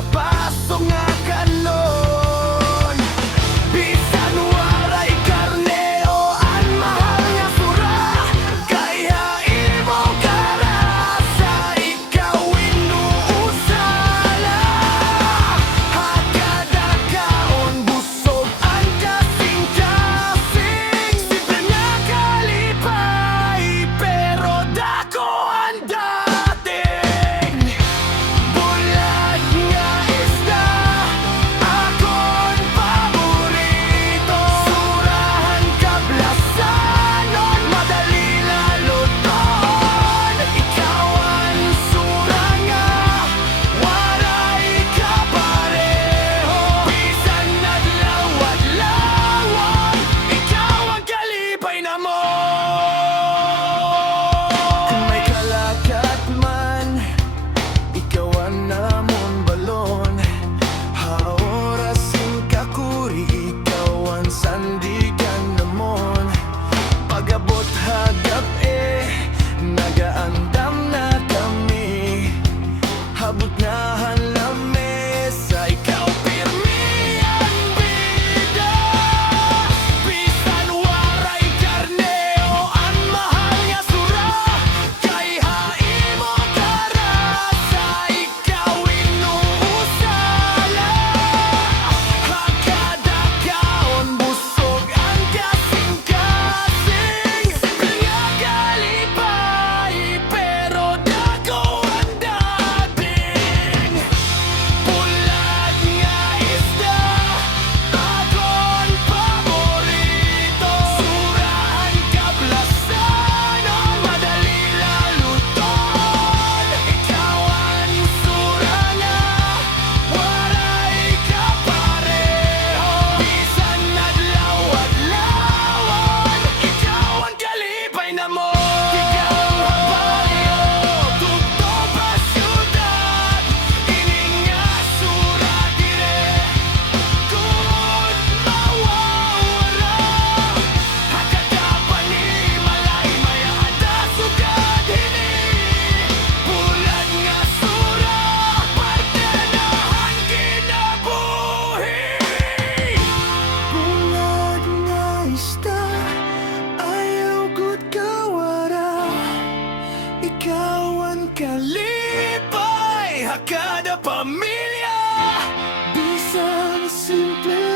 mapasok nga kanon. Bisan waray karne o ang mahal nga sura, kaya imo karasa ikaw inuusala. Hakadakaon busog ang kasing-kasing, simple nga kalipay pero dako ang dating. Bulag nga isda akon paborito, surahan kablasanon madali laluton. Ikaw ang sura nga waray kapareho, bisan adlaw-adlawon ikaw ang kalipay namo. Kung may kalakat man, ikaw ang namon balon. Haorasin kakuri, ikaw ang sandigan namon. Pag-abot hagap nagaandam na kami. Habot na ang lamesa, ikaw pirmi ang bida. Bisan waray karne o ang mahal nga sura, kay haimo karasa ikaw inuusala. Hakadakaon busog ang kasing-kasing, simple nga kalipay pero dako ang dating. Bulag nga isda akon paborito, surahan kablasanon madali laluton. Ikaw ang sura nga waray kapareho, bisan adlaw-adlawon ikaw ang kalipay namo. Ikaw ang baryo, tugtog pa syudad, ining nga sura dire kung mawawala. Hakadapan ni malay maya adasugad hini, bulag nga sura parte na ang kinabuhi. Bulag nga isda ayaw gud kawara, ikaw ang kalipay hakada pamilya. Bisan simple